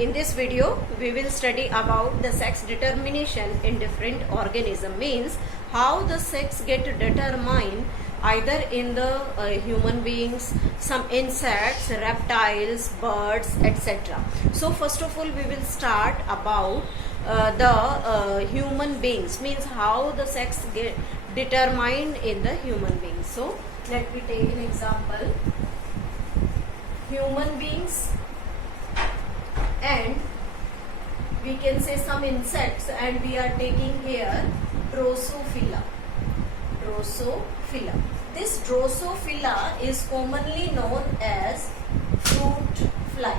In this video, we will study about the sex determination in different organisms. Means how the sex get determined either in the human beings, some insects, reptiles, birds, etc. So first of all, we will start about the human beings. Means how the sex get determined in the human beings. So let me take an example. Human beings, and we can say some insects, and we are taking here Drosophila. This Drosophila is commonly known as fruit fly.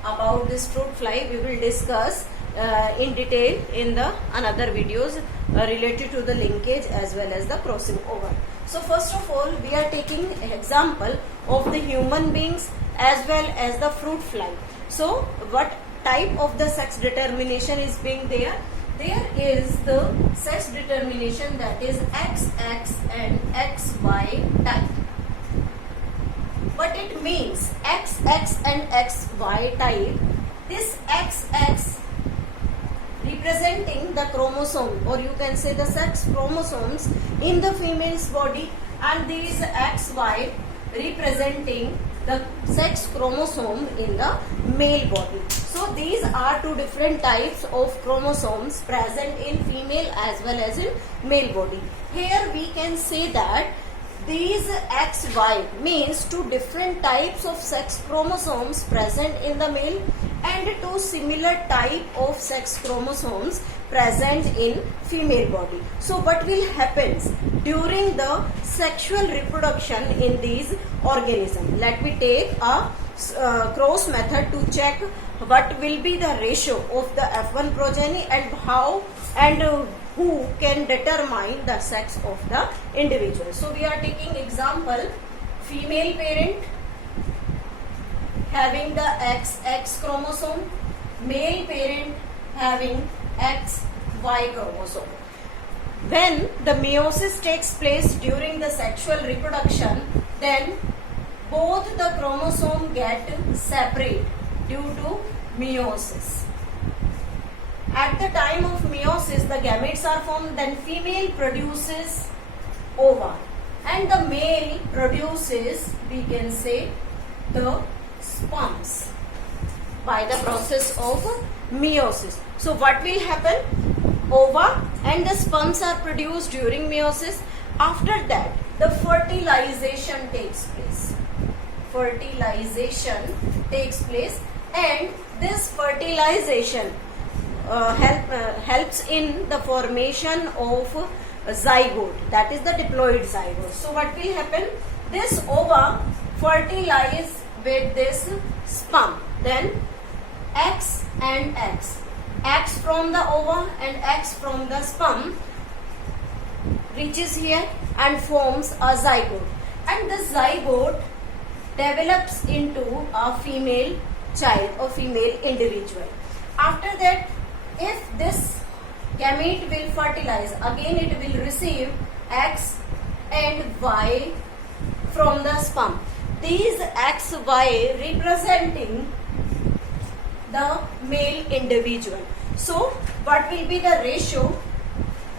About this fruit fly we will discuss in detail in the another videos related to the linkage as well as the crossing over. So first of all, we are taking example of the human beings as well as the fruit fly. So what type of the sex determination is being there? There is the sex determination that is XX and XY type. What it means, XX and XY type, this XX representing the chromosome, or you can say the sex chromosomes in the female's body, and these XY representing the sex chromosome in the male body. So these are two different types of chromosomes present in female as well as in male body. Here we can say that these XY means two different types of sex chromosomes present in the male and two similar type of sex chromosomes present in female body. So what will happen during the sexual reproduction in these organisms? Let me take a cross method to check what will be the ratio of the F1 progeny and how and who can determine the sex of the individual. So we are taking example, female parent having the XX chromosome, male parent having XY chromosome. When the meiosis takes place during the sexual reproduction, then both the chromosome get separate due to meiosis. At the time of meiosis, the gametes are formed, then female produces ova and the male produces, we can say, the sperms by the process of meiosis. So what will happen? Ova and the sperms are produced during meiosis. After that, the fertilization takes place. And this fertilization helps in the formation of zygote, that is the diploid zygote. So what will happen? This ova fertilize with this sperm, then X and X from the ova and X from the sperm reaches here and forms a zygote, and the zygote develops into a female child or female individual. After that, if this gamete will fertilize, again it will receive X and Y from the sperm. These XY representing the male individual. So what will be the ratio?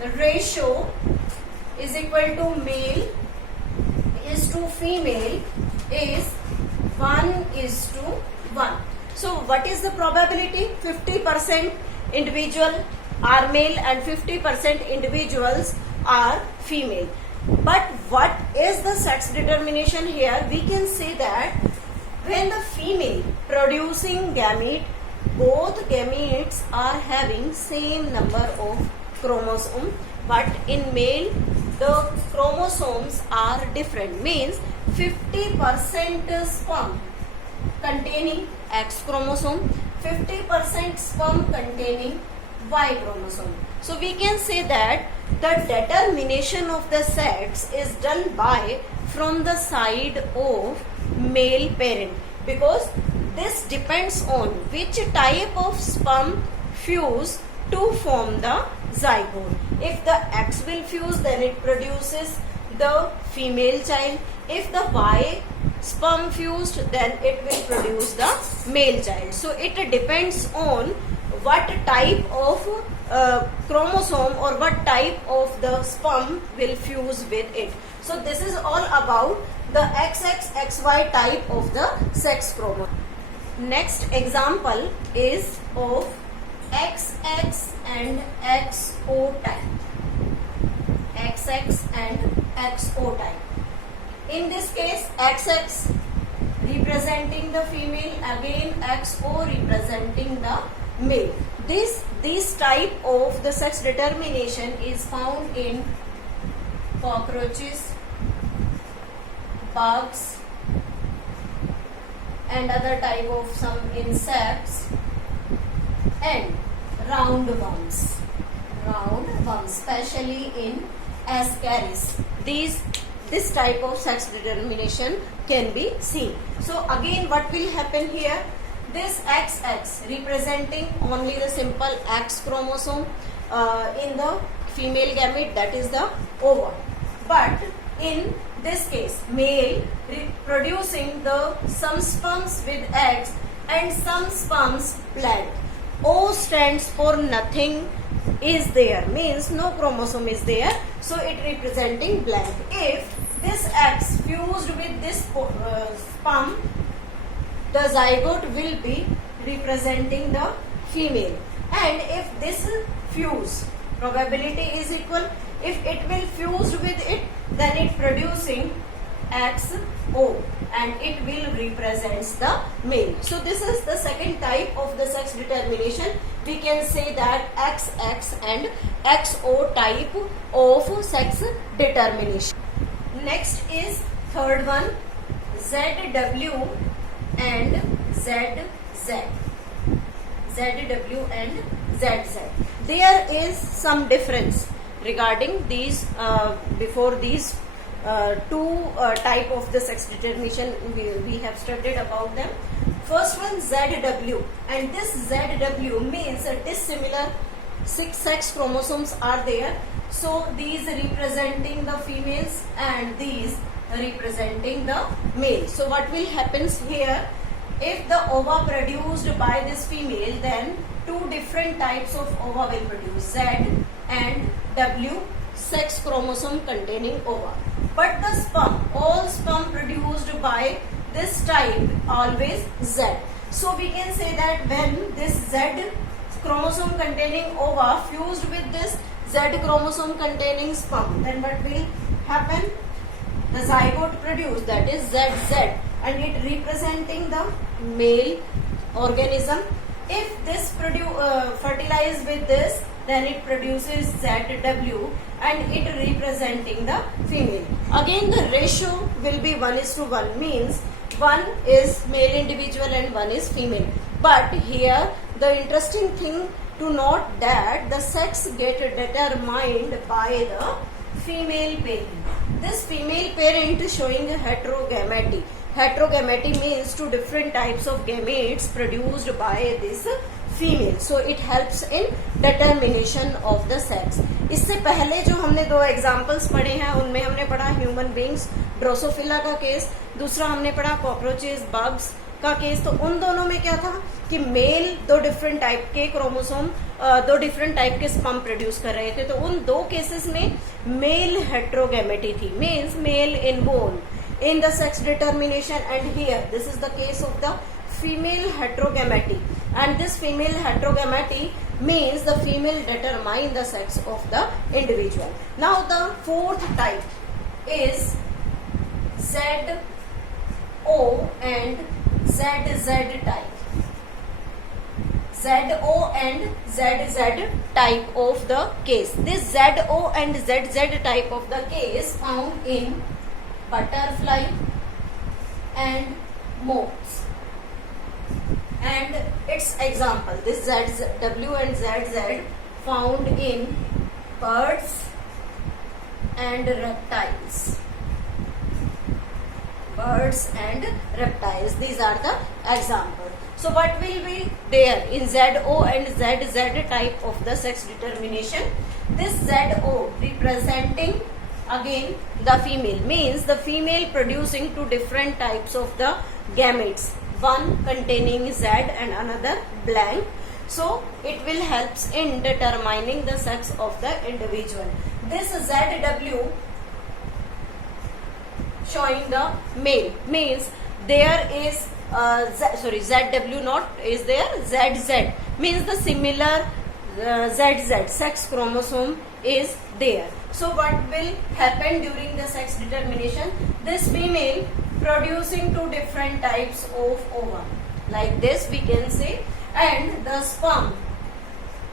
The ratio is equal to male is to female is 1:1. So what is the probability? 50% individual are male and 50% individuals are female. But what is the sex determination here? We can say that when the female producing gamete, both gametes are having same number of chromosomes, but in male the chromosomes are different. Means 50% sperm containing X chromosome, 50% sperm containing Y chromosome. So we can say that the determination of the sex is done by from the side of male parent, because this depends on which type of sperm fuse to form the zygote. If the X will fuse, then it produces the female child. If the Y sperm fused, then it will produce the male child. So it depends on what type of chromosome or what type of the sperm will fuse with it. So this is all about the XXXY type of the sex chromosome. Next example is of XX and XO type. XX and XO type. In this case, XX representing the female, again XO representing the male. This type of the sex determination is found in cockroaches, bugs, and other type of some insects, and roundworms, especially in ascaris. This type of sex determination can be seen. So again, what will happen here? This XX representing only the simple X chromosome in the female gamete, that is the ova. But in this case, male producing some sperms with X and some sperms blank. O stands for nothing is there, means no chromosome is there, so it representing blank. If this X fused with this sperm, the zygote will be representing the female, and if this fuse, probability is equal, if it will fuse with it, then it producing XO and it will represents the male. So this is the second type of the sex determination. We can say that XX and XO type of sex determination. Next is third one, ZW and ZZ. ZW and ZZ. There is some difference regarding these before these two type of the sex determination we have studied about them. First one, ZW, and this ZW means dissimilar 6 sex chromosomes are there. So these representing the females and these representing the male. So what will happens here? If the ova produced by this female, then two different types of ova will produce, Z and W, sex chromosome containing ova. But the sperm, all sperm produced by this type always Z. So we can say that when this Z chromosome containing ova fused with this Z chromosome containing sperm, then what will happen? The zygote produced, that is ZZ, and it representing the male organism. If this fertilize with this, then it produces ZW and it representing the female. Again the ratio will be 1:1, means one is male individual and one is female. But here the interesting thing to note that the sex get determined by the female parent. This female parent showing heterogamety. Heterogamety means two different types of gametes produced by this female. So it helps in determination of the sex. इससे पहले जो हमने दो examples पढ़े हैं उनमें हमने पढ़ा ह्यूमन बींग्स, ड्रोसोफिला का केस, दूसरा हमने पढ़ा कॉकरोचेस, बग्स का केस. तो उन दोनों में क्या था कि मेल दो डिफरेंट टाइप के क्रोमोसोम, दो डिफरेंट टाइप के स्पर्म प्रोड्यूस कर रहे थे. तो उन दो केसेस में मेल हेट्रोगैमेटी थी, means male involve in the sex determination, and here this is the case of the female heterogamety, and this female heterogamety means the female determine the sex of the individual. Now the fourth type is ZO and ZZ type. ZO and ZZ type of the case. This ZO and ZZ type of the case found in butterfly and moths. And its example, this ZW and ZZ found in birds and reptiles. Birds and reptiles, these are the examples. So what will be there in ZO and ZZ type of the sex determination? This ZO representing again the female, means the female producing two different types of the gametes, one containing Z and another blank. So it will helps in determining the sex of the individual. This ZW showing the male means there is ZW not is there, ZZ means the similar ZZ sex chromosome is there. So what will happen during the sex determination? This female producing two different types of ova, like this we can say, and the sperm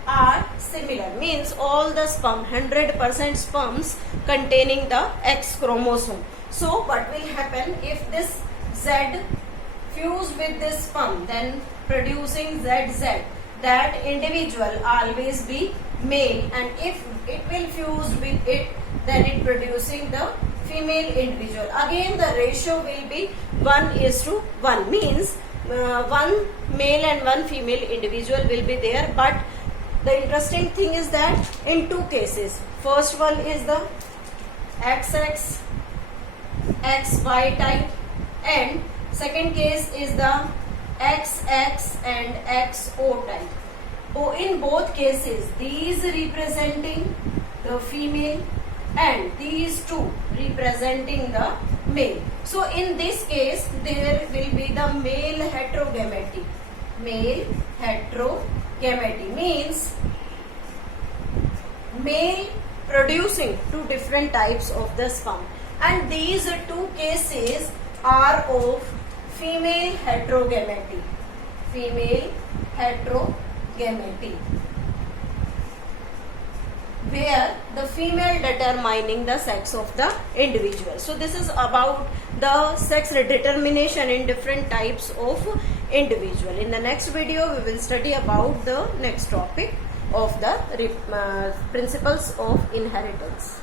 are similar, means all the sperm, 100% sperms containing the X chromosome. So what will happen if this Z fuse with this sperm, then producing ZZ, that individual always be male, and if it will fuse with it, then it producing the female individual. Again the ratio will be 1:1, means one male and one female individual will be there. But the interesting thing is that in two cases, first one is the XX XY type, and second case is the XX and XO type. In both cases, these representing the female and these two representing the male. So in this case, there will be the male heterogamety. Male heterogamety means male producing two different types of the sperm, and these two cases are of female heterogamety. Female heterogamety, where the female determining the sex of the individual. So this is about the sex determination in different types of individual. In the next video, we will study about the next topic of the principles of inheritance.